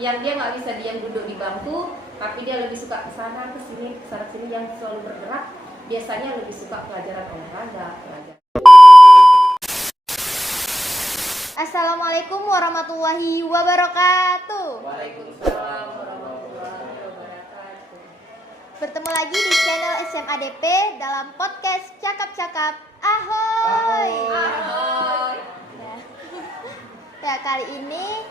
yang dia nggak bisa diam duduk di bangku, tapi dia lebih suka ke sana ke sini, yang selalu bergerak, biasanya lebih suka pelajaran olahraga. Assalamualaikum warahmatullahi wabarakatuh. Waalaikumsalam warahmatullahi wabarakatuh. Bertemu lagi di channel SMADP dalam podcast Cakap-Cakap. Ahoy. Ahoy. Ya, kali ini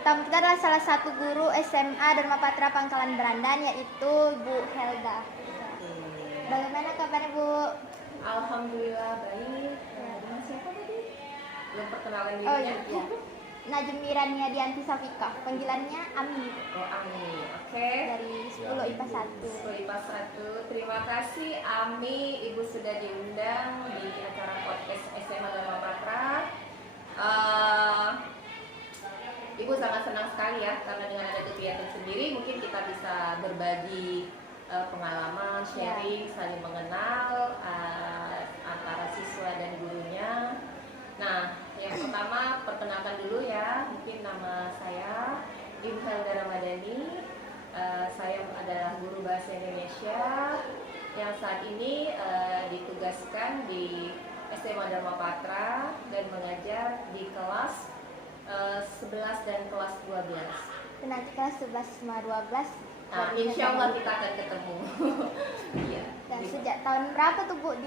tamu kita adalah salah satu guru SMA Dharma Patra Pangkalan Berandan, yaitu Bu Helda. Bagaimana kabarnya, Bu? Alhamdulillah baik. Dengan siapa tadi? Belum perkenalan Oh dirinya. iya. Najm Mirania Dianti Safika, panggilannya Ami. Oh, Ami. Oke. Dari 10 IPA 1. 10 IPA 1. Terima kasih Ami, Ibu sudah diundang di acara podcast SMA Dharma Patra. Ibu sangat senang sekali ya, karena dengan ada kegiatan sendiri mungkin kita bisa berbagi pengalaman, sharing, saling mengenal antara siswa dan gurunya. Nah, yang pertama perkenalkan dulu ya, mungkin nama saya Ibu Helda Ramadhani. Saya adalah guru bahasa Indonesia yang saat ini ditugaskan di SMA Dharma Patra dan mengajar di kelas 11 dan kelas 12. Nanti kelas 11 sama 12. Nah, insya Allah kita akan ketemu. Iya. Dan sejak tahun berapa tuh Bu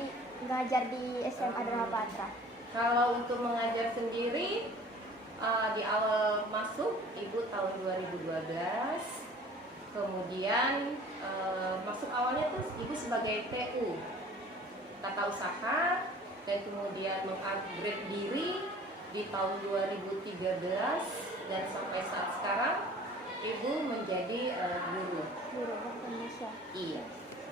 ngajar di SMA Dharma Patra? Kalau untuk mengajar sendiri di awal masuk Ibu tahun 2012. Kemudian masuk awalnya tuh Ibu sebagai TU, tata usaha, dan kemudian mengupgrade diri di tahun 2013 dan sampai saat sekarang Ibu menjadi guru Bahasa Indonesia. Iya.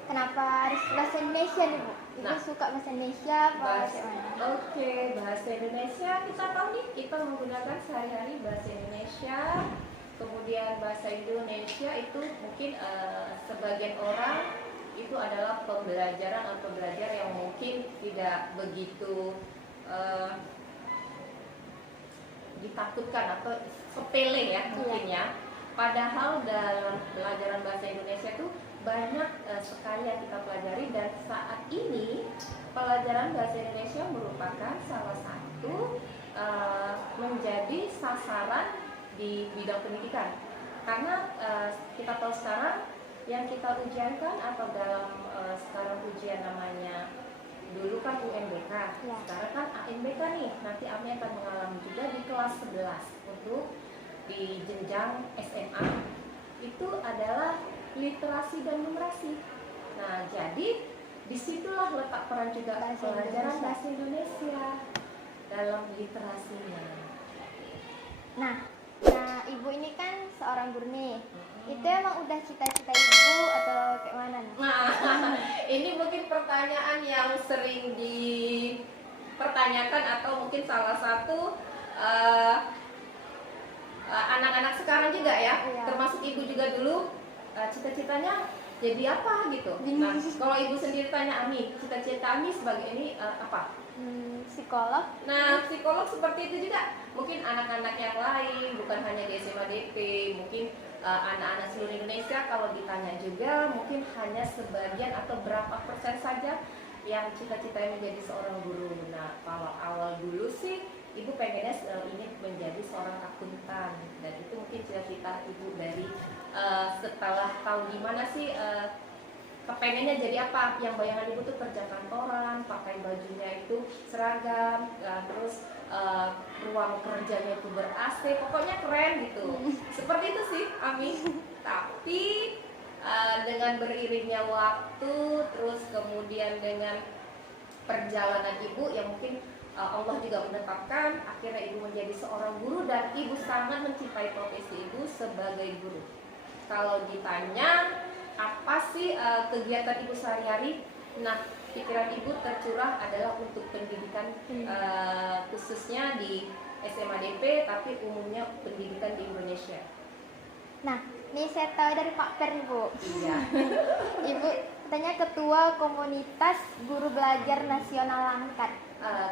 Kenapa harus bahasa Indonesia nih Bu? Ibu suka bahasa Indonesia apa gimana? Oke, bahasa Indonesia kita tahu nih, kita menggunakan sehari-hari bahasa Indonesia. Kemudian bahasa Indonesia itu mungkin sebagian orang itu adalah pembelajaran atau belajar yang mungkin tidak begitu ditakutkan atau sepele ya mungkin ya. Padahal dalam pelajaran bahasa Indonesia itu banyak sekali yang kita pelajari, dan saat ini pelajaran bahasa Indonesia merupakan salah satu menjadi sasaran di bidang pendidikan. Karena kita tahu sekarang yang kita ujiankan atau dalam sekarang ujian namanya dulu kan UNBK, sekarang kan ANBK nih. Nanti Ami akan mengalami juga di kelas 11 untuk di jenjang SMA. Itu adalah literasi dan numerasi. Nah, jadi disitulah letak peran juga pelajaran bahasa Indonesia dalam literasinya. Nah, Ibu ini kan seorang guru nih. Itu emang udah cita-cita Ibu atau kayak mana nih? Nah, ini mungkin pertanyaan yang sering dipertanyakan atau mungkin salah satu anak-anak sekarang juga ya, termasuk Ibu juga dulu cita-citanya jadi apa gitu. Nah, kalau Ibu sendiri tanya Ami, cita-cita Ami sebagai ini apa? Psikolog. Nah, psikolog seperti itu juga. Mungkin anak-anak yang lain, bukan hanya di SMADP, mungkin anak-anak seluruh Indonesia kalau ditanya juga mungkin hanya sebagian atau berapa persen saja yang cita-citanya menjadi seorang guru. Nah, kalau awal dulu sih Ibu pengennya ini menjadi seorang akuntan, dan itu mungkin cita-cita Ibu dari setelah tahu gimana sih kepengennya jadi apa. Yang bayangan Ibu tuh kerja kantoran, pakai bajunya itu seragam, terus ruang kerjanya itu ber-AC, pokoknya keren gitu. Seperti itu sih Ami. Tapi dengan beriringnya waktu, terus kemudian dengan perjalanan Ibu yang mungkin Allah juga menetapkan, akhirnya Ibu menjadi seorang guru, dan Ibu sangat mencintai profesi Ibu sebagai guru. Kalau ditanya apa sih kegiatan Ibu sehari-hari, nah pikiran Ibu tercurah adalah untuk pendidikan, khususnya di SMADP, tapi umumnya pendidikan di Indonesia. Nah, ini saya tahu dari Pak Per nih Bu. Iya. Ibu katanya ketua komunitas guru belajar nasional Langkat.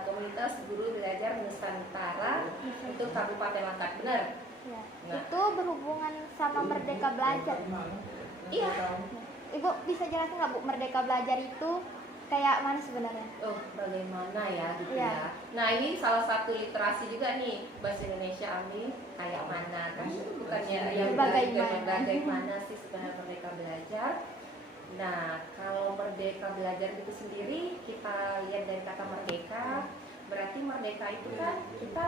Komunitas guru belajar Nusantara untuk Kabupaten Langkat, benar? Ya. Nah. Itu berhubungan sama sama Merdeka Belajar. Iya. Ibu bisa jelasin nggak Bu, Merdeka Belajar itu kayak mana sebenarnya? Oh, bagaimana ya gitu Iya. ya. Nah, ini salah satu literasi juga nih bahasa Indonesia Ami, kayak mana kan? Bukannya yang bagaimana sih sebenarnya Merdeka Belajar. Nah, kalau Merdeka Belajar itu sendiri kita lihat dari kata merdeka, berarti merdeka itu kan kita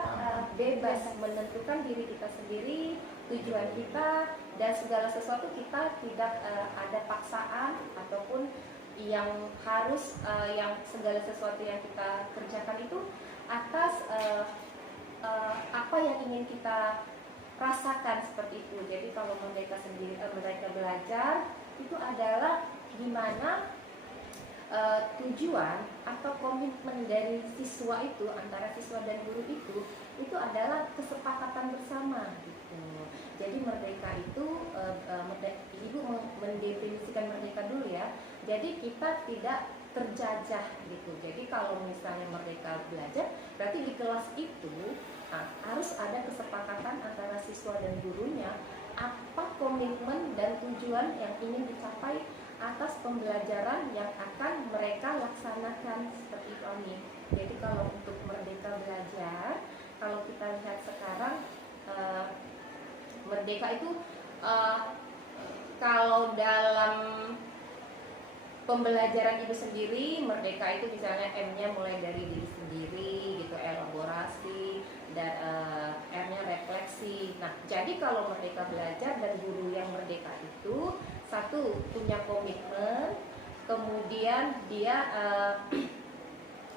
bebas menentukan diri kita sendiri, tujuan kita, dan segala sesuatu kita tidak ada paksaan ataupun yang harus yang segala sesuatu yang kita kerjakan itu atas apa yang ingin kita rasakan seperti itu. Jadi kalau merdeka sendiri merdeka belajar itu adalah gimana tujuan atau komitmen dari siswa itu, antara siswa dan guru itu adalah kesepakatan bersama gitu. Jadi merdeka itu Ibu mendefinisikan merdeka dulu ya. Jadi kita tidak terjajah gitu. Jadi kalau misalnya merdeka belajar, berarti di kelas itu harus ada kesepakatan antara siswa dan gurunya apa komitmen dan tujuan yang ingin dicapai atas pembelajaran yang akan mereka laksanakan seperti itu Ami. Jadi kalau untuk merdeka belajar, kalau kita lihat sekarang merdeka itu kalau dalam pembelajaran itu sendiri, merdeka itu misalnya M-nya mulai dari diri sendiri gitu, elaborasi, dan R-nya refleksi. Nah, jadi kalau merdeka belajar dan guru yang merdeka itu satu punya komitmen, kemudian dia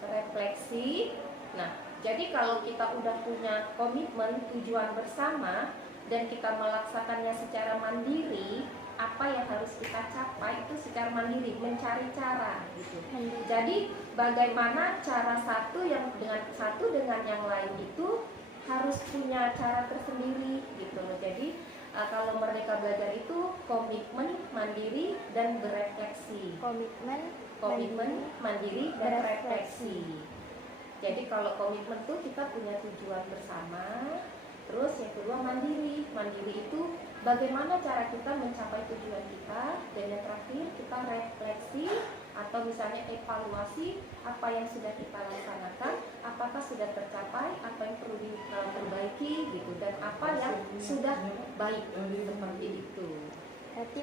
refleksi. Nah, jadi kalau kita udah punya komitmen, tujuan bersama, dan kita melaksanakannya secara mandiri, apa yang harus kita capai itu secara mandiri, mencari cara gitu. Jadi bagaimana cara satu dengan yang lain itu harus punya cara tersendiri gitu loh. Jadi kalau merdeka belajar itu komitmen, mandiri, dan berefleksi. Komitmen, mandiri, dan refleksi. Jadi kalau komitmen tuh kita punya tujuan bersama. Terus yang kedua mandiri. Mandiri itu bagaimana cara kita mencapai tujuan kita. Dan yang terakhir kita refleksi atau misalnya evaluasi apa yang sudah kita laksanakan, apakah sudah tercapai, apa yang perlu diperbaiki gitu, dan apa yang sudah baik seperti itu. Berarti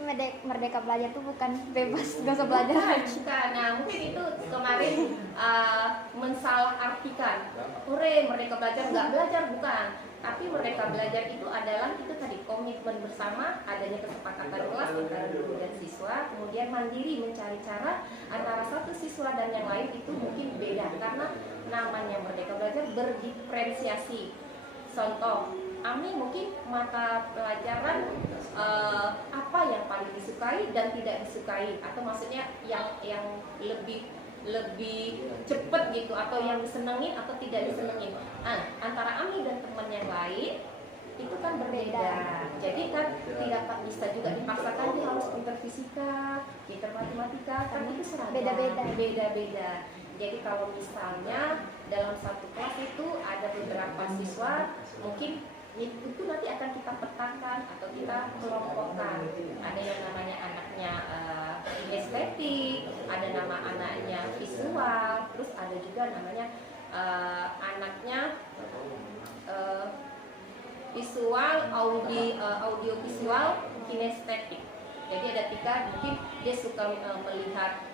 merdeka belajar itu bukan bebas gak usah belajar lagi. Nah mungkin itu kemarin mensalahartikan, hore merdeka belajar nggak belajar, bukan. Tapi merdeka belajar itu adalah itu tadi komitmen bersama, adanya kesepakatan kelas antara guru dan siswa, kemudian mandiri mencari cara antara satu siswa dan yang lain itu mungkin beda karena namanya merdeka belajar berdiferensiasi. Contoh, Ami mungkin mata pelajaran apa yang paling disukai dan tidak disukai, atau maksudnya yang lebih cepet gitu, atau yang disenengin atau tidak disenengin. Antara Ami dan teman yang lain itu kan berbeda. Jadi kan tidak bisa juga dipaksakan dia harus pintar fisika, pintar matematika, kan itu seragam. Beda-beda. Jadi kalau misalnya dalam satu kelas itu ada beberapa siswa, mungkin itu nanti akan kita petakan atau kita kelompokkan. Ada yang namanya anaknya estetik, ada nama anaknya visual, terus ada juga namanya anaknya visual, audio visual, kinestetik. Jadi ada tiga, mungkin dia suka melihat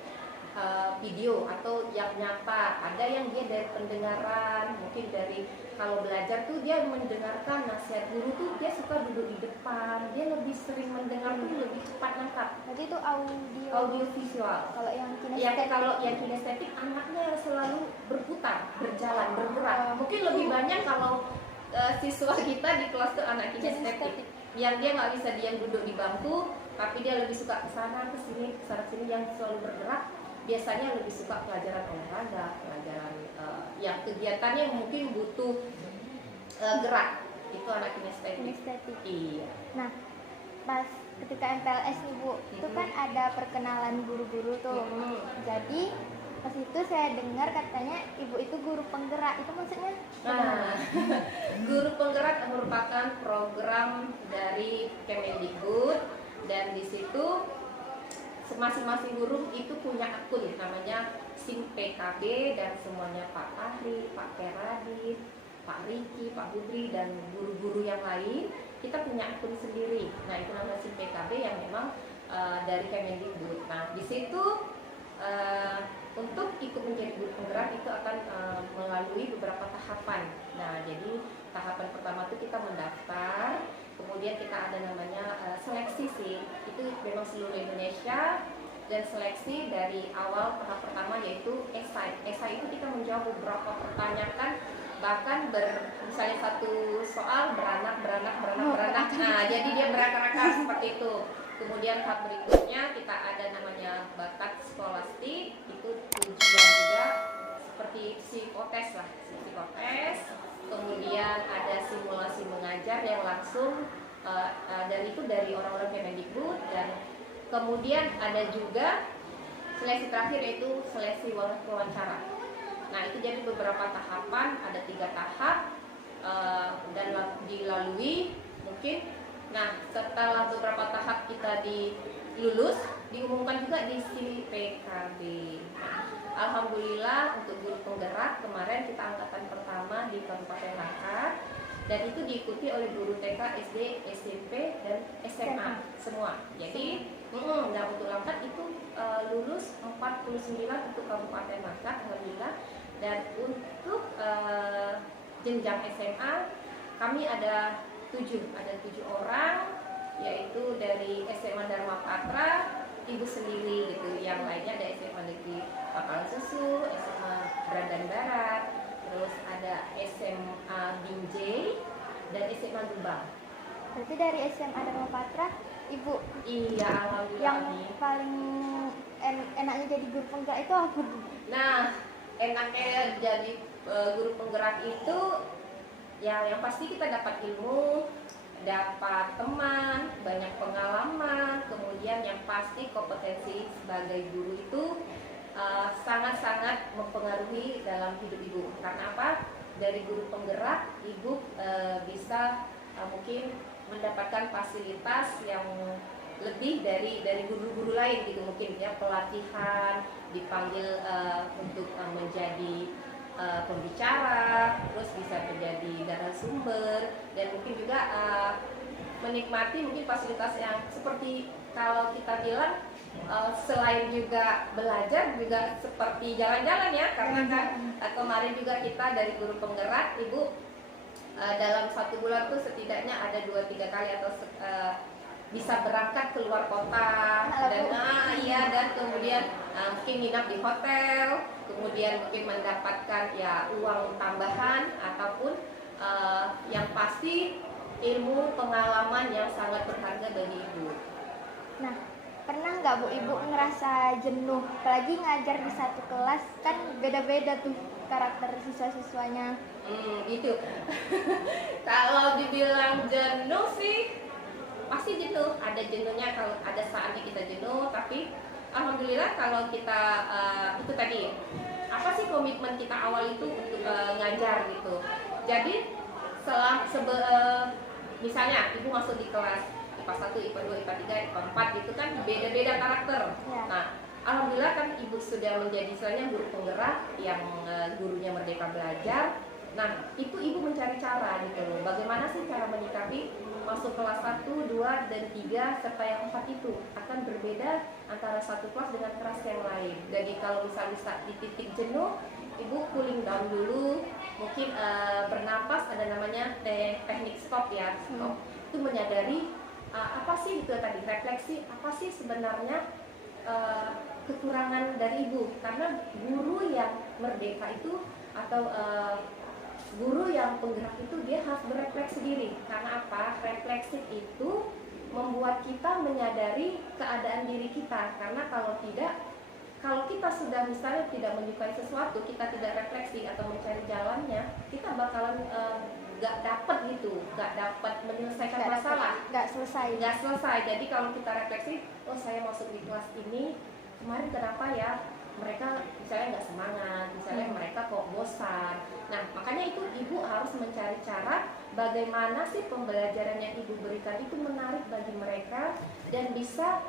video atau yang nyata, ada yang dia dari pendengaran, mungkin dari kalau belajar tuh dia mendengarkan nasihat guru tuh dia suka duduk di depan, dia lebih sering mendengar tuh lebih cepat nangkap. Berarti itu audio visual. Kalau yang kinestetik, kalau yang kinestetik anaknya selalu berputar, berjalan, bergerak. Mungkin lebih banyak kalau siswa kita di kelas tuh anak kinestetik, yang dia nggak bisa diam duduk di bangku, tapi dia lebih suka kesana kesini, kesana sini, yang selalu bergerak. Biasanya lebih suka pelajaran olahraga, pelajaran yang kegiatannya mungkin butuh gerak. Itu anak kinestetik. Iya. Nah, pas ketika MPLS nih Bu, itu kan ada perkenalan guru-guru tuh. Jadi pas itu saya dengar katanya Ibu itu guru penggerak. Itu maksudnya guru penggerak merupakan program dari Kemendikbud di situ masing-masing guru itu punya akun namanya SIM PKB, dan semuanya Pak Fahri, Pak Peradit, Pak Riki, Pak Budri, dan guru-guru yang lain kita punya akun sendiri. Nah itu namanya SIM PKB yang memang dari Kemendikbud. Nah di situ untuk ikut menjadi guru penggerak itu akan melalui beberapa tahapan. Nah jadi tahapan pertama itu kita mendaftar, kemudian kita ada namanya seleksi sih, itu memang seluruh Indonesia, dan seleksi dari awal tahap pertama yaitu esai. Esai itu kita menjawab beberapa pertanyaan, bahkan misalnya satu soal beranak. Nah jadi dia berakar-akar seperti itu. Kemudian tahap berikutnya kita ada namanya bakat skolastik, itu ujian juga seperti psikotes lah, psikotes. Kemudian ada simulasi mengajar yang langsung dan itu dari orang-orang Kemendikbud, dan kemudian ada juga seleksi terakhir yaitu seleksi wawancara. Nah itu jadi beberapa tahapan, ada 3 tahap dan dilalui mungkin. Nah setelah beberapa tahap kita dilulus, diumumkan juga di SIM PKB. Nah, alhamdulillah untuk guru penggerak kemarin kita angkatan pertama di Kabupaten Langkat, dan itu diikuti oleh guru TK, SD, SMP, dan SMA semua. Jadi nah untuk Langkat itu lulus 49 untuk Kabupaten Langkat, alhamdulillah. Dan untuk jenjang SMA kami ada 7 orang, yaitu dari SMA Dharma Patra ibu sendiri gitu, yang lainnya ada SMA Negeri Pangkalan Susu, SMA Brandan Barat, terus ada SMA Binjai, dan SMA Gebang. Berarti dari SMA Dharma Patra ibu Iya, alhamdulillah. yang paling enaknya jadi guru penggerak itu apa, Bu? Nah enaknya jadi guru penggerak itu yang pasti kita dapat ilmu, dapat teman, banyak pengalaman, kemudian yang pasti kompetensi sebagai guru itu sangat-sangat mempengaruhi dalam hidup ibu. Karena apa? Dari guru penggerak ibu bisa mungkin mendapatkan fasilitas yang lebih dari guru-guru lain gitu, mungkin ya pelatihan, dipanggil untuk menjadi pembicara, terus bisa menjadi narasumber, dan mungkin juga menikmati mungkin fasilitas yang seperti kalau kita bilang selain juga belajar juga seperti jalan-jalan ya, karena kan kemarin juga kita dari guru penggerak ibu dalam 1 bulan tuh setidaknya ada 2-3 kali atau bisa berangkat keluar kota, dan dan kemudian mungkin nginap di hotel, kemudian mungkin mendapatkan ya uang tambahan, ataupun yang pasti ilmu pengalaman yang sangat berharga bagi ibu. Nah, pernah nggak Bu ibu ngerasa jenuh? Apalagi ngajar di satu kelas kan beda-beda tuh karakter siswa-siswanya. Gitu. Kalau dibilang jenuh sih pasti jenuh, ada jenuhnya, kalau ada saatnya kita jenuh, tapi alhamdulillah kalau kita itu tadi apa sih komitmen kita awal itu untuk ngajar gitu. Jadi misalnya ibu masuk di kelas IPA 1, IPA 2, IPA 3, IPA 4 gitu kan beda-beda karakter. Ya. Nah alhamdulillah kan ibu sudah menjadi istilahnya guru penggerak yang gurunya Merdeka Belajar. Nah itu ibu mencari cara gitu loh, bagaimana sih cara menyikapi masuk kelas 1, 2, dan 3 serta yang 4 itu akan berbeda antara satu kelas dengan kelas yang lain. Jadi kalau misalnya di titik jenuh, ibu cooling down dulu, mungkin bernapas, ada namanya teknik stop ya, stop. Itu menyadari apa sih itu tadi, refleksi apa sih sebenarnya kekurangan dari ibu, karena guru yang merdeka itu atau guru yang penggerak itu dia harus berefleksi diri. Karena apa? Refleksi itu membuat kita menyadari keadaan diri kita. Karena kalau kita sudah misalnya tidak menyukai sesuatu, kita tidak refleksi atau mencari jalannya, kita bakalan nggak dapat gitu, nggak dapat menyelesaikan masalah, nggak selesai. Jadi kalau kita refleksi, oh saya masuk di kelas ini kemarin kenapa ya mereka misalnya nggak semangat, misalnya mereka kok bosan. Nah makanya itu ibu harus mencari cara bagaimana sih pembelajaran yang ibu berikan itu menarik bagi mereka, dan bisa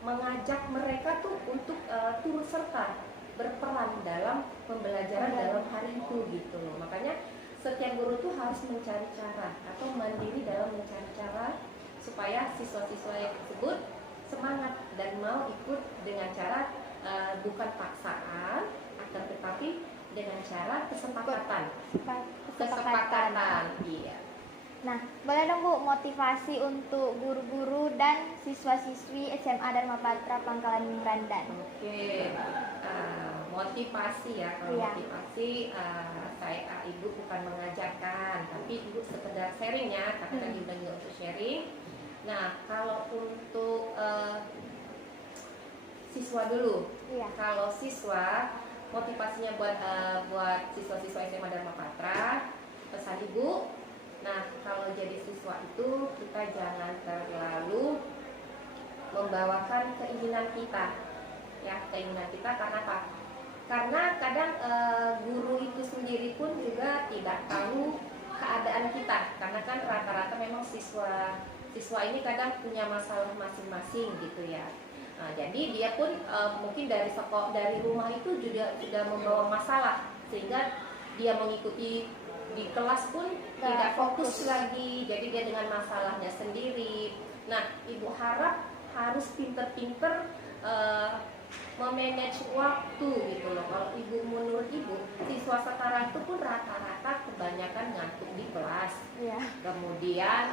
mengajak mereka tuh untuk turut serta berperan dalam pembelajaran dalam hari itu gitu loh. Makanya setiap guru tuh harus mencari cara atau mandiri dalam mencari cara supaya siswa-siswa yang tersebut semangat dan mau ikut dengan cara bukan paksaan, akan tetapi dengan cara kesepakatan. Iya. Nah, boleh dong Bu motivasi untuk guru-guru dan siswa-siswi SMA Dharma Patra Pangkalan Brandan. Oke, motivasi ya. Kalau Iya. motivasi, saya ibu bukan mengajarkan, tapi ibu sekedar sharing ya. Karena tadi udah juga untuk sharing. Nah, kalau untuk siswa dulu. Iya. Kalau siswa, motivasinya buat siswa-siswa SMA Dharma Patra, pesan ibu. Nah, kalau jadi siswa itu kita jangan terlalu membawakan keinginan kita, ya keinginan kita. Karena apa? Karena kadang guru itu sendiri pun juga tidak tahu keadaan kita. Karena kan rata-rata memang siswa ini kadang punya masalah masing-masing gitu ya. Nah, jadi dia pun mungkin dari rumah itu juga sudah membawa masalah, sehingga dia mengikuti di kelas pun tidak fokus lagi, jadi dia dengan masalahnya sendiri. Nah, ibu harap harus pinter-pinter memanage waktu gitu loh. Kalau menurut ibu, siswa sekarang itu pun rata-rata kebanyakan ngantuk di kelas, kemudian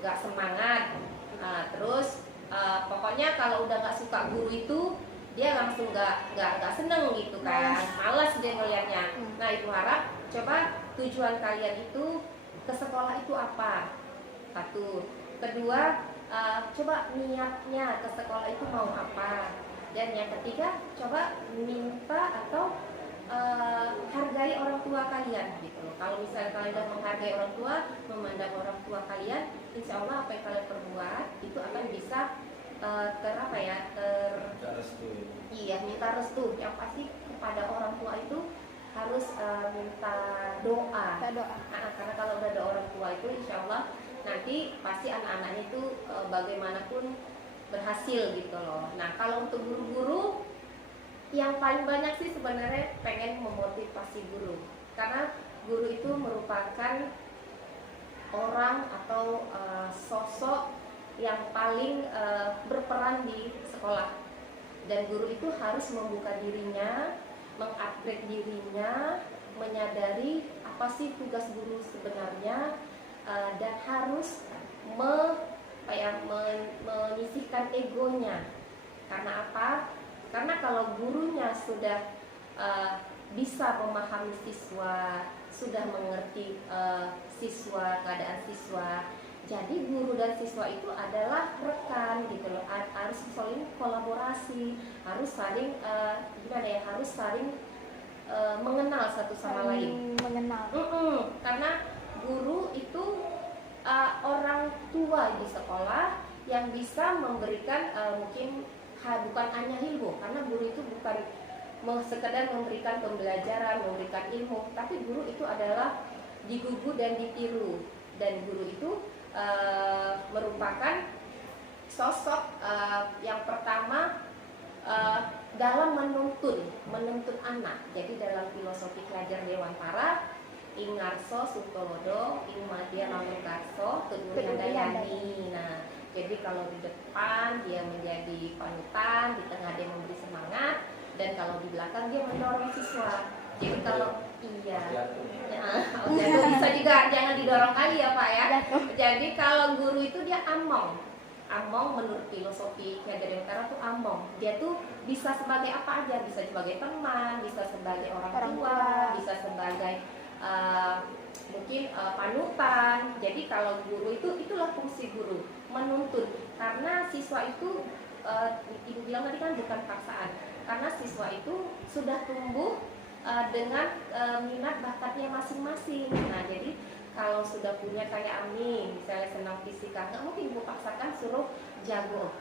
nggak semangat, terus pokoknya kalau udah nggak suka guru itu dia langsung nggak seneng gitu kan, malas dia ngeliatnya. Nah, ibu harap coba tujuan kalian itu ke sekolah itu apa? Satu. Kedua, coba niatnya ke sekolah itu mau apa? Dan yang ketiga, coba minta atau hargai orang tua kalian gitu loh. Kalau misalnya kalian udah menghargai orang tua, memandang orang tua kalian, insya Allah apa yang kalian perbuat itu akan bisa minta restu. Yang pasti kepada orang tua itu harus minta doa. Karena kalau udah ada orang tua itu, insya Allah nanti pasti anak-anaknya itu bagaimanapun berhasil gitu loh. Nah, kalau untuk guru-guru, yang paling banyak sih sebenarnya pengen memotivasi guru, karena guru itu merupakan orang atau sosok yang paling berperan di sekolah, dan guru itu harus membuka dirinya, mengupgrade dirinya, menyadari apa sih tugas guru sebenarnya, dan harus menyisihkan egonya. Karena apa? Karena kalau gurunya sudah bisa memahami siswa, sudah mengerti siswa, keadaan siswa, jadi guru dan siswa itu adalah rekan gitu loh. Harus saling kolaborasi, harus saling harus saling mengenal satu sama lain. Karena guru itu orang tua di sekolah yang bisa memberikan mungkin bukan hanya ilmu, karena guru itu bukan sekedar memberikan pembelajaran, memberikan ilmu, tapi guru itu adalah digugu dan ditiru. Dan guru itu merupakan sosok yang pertama dalam menuntun anak. Jadi dalam filosofi Ki Dewantara, Ingarso Sutowodo, Ingmadya Mamukarso, Keduyandayani. Nah, jadi kalau di depan dia menjadi panutan, di tengah dia memberi semangat, dan kalau di belakang dia mendorong siswa. Jadi kalau bisa juga, jangan didorong kali ya Pak ya. Jadi kalau guru itu dia among menurut filosofi Ki Dewantara tuh among. Dia tuh bisa sebagai apa aja, bisa sebagai teman, bisa sebagai orang tua, bisa sebagai mungkin panutan. Jadi kalau guru itulah fungsi guru, menuntun. Karena siswa itu ibu bilang tadi kan bukan paksaan. Karena siswa itu sudah tumbuh dengan minat bakatnya masing-masing. Nah, jadi kalau sudah punya kayak Ami, misalnya senang fisika, nggak mungkin ibu paksakan suruh jago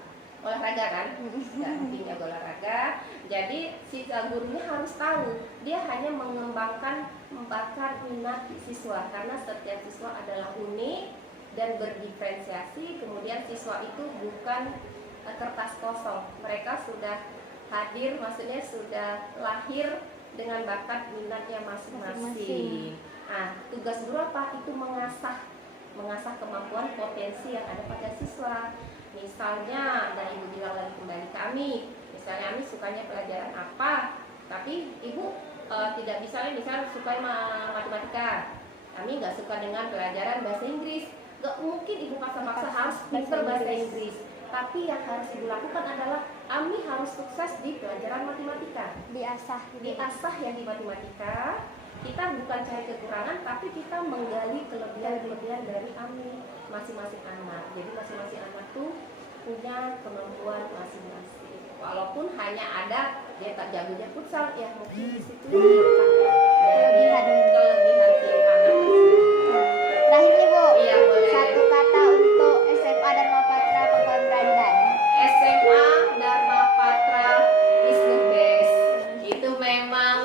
olahraga kan, nggak mungkin jago olahraga. Jadi si gurunya harus tahu, dia hanya membakar minat siswa, karena setiap siswa adalah unik, dan berdiferensiasi. Kemudian siswa itu bukan kertas kosong, mereka sudah hadir, maksudnya sudah lahir dengan bakat minatnya masing-masing. Nah, tugas guru apa? Itu mengasah kemampuan potensi yang ada pada siswa. Misalnya, dan Ibu bilang lagi kembali kami, misalnya kami sukanya pelajaran apa, tapi Ibu tidak misalnya suka matematika, kami nggak suka dengan pelajaran bahasa Inggris, nggak mungkin Ibu paksa-paksa harus pintar bahasa Inggris. Tapi yang harus Ibu lakukan adalah Ami harus sukses di pelajaran matematika. Diasah Yang di matematika, kita bukan cari kekurangan, tapi kita menggali kelebihan dari Ami masing-masing anak. Jadi masing-masing anak tuh punya kemampuan masing-masing. Walaupun hanya ada dia tak jagonya futsal, ya mungkin di situ kelebihan si anak. Terakhir nih Bu, Iya, boleh. satu kata untuk SMA Dharma Patra Pangkalan Berandan. SMA Dharma Patra is the best. Itu memang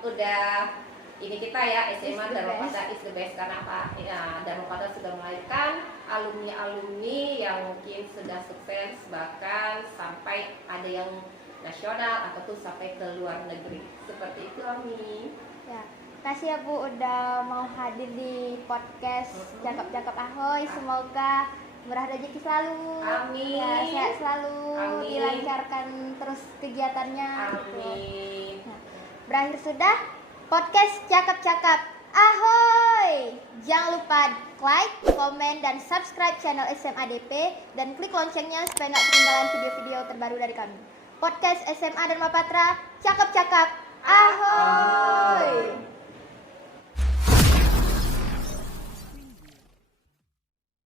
udah ini kita ya, SMA Dharma Patra is the best. Karena apa? Ya, Dharma Patra sudah melahirkan alumni-alumni yang mungkin sudah sukses, bahkan sampai ada yang nasional ataupun sampai ke luar negeri. Seperti itu, Ami. Ya, kasih ya Bu udah mau hadir di podcast Cakap-Cakap Ahoy. Semoga murah rezeki selalu. Amin. Ya, sehat selalu. Amin. Dilancarkan terus kegiatannya. Amin. Nah, berakhir sudah podcast Cakap-Cakap Ahoy. Jangan lupa like, komen, dan subscribe channel SMA DP dan klik loncengnya supaya nggak ketinggalan video-video terbaru dari kami. Podcast SMA Dharma Patra Cakap-Cakap Ahoy.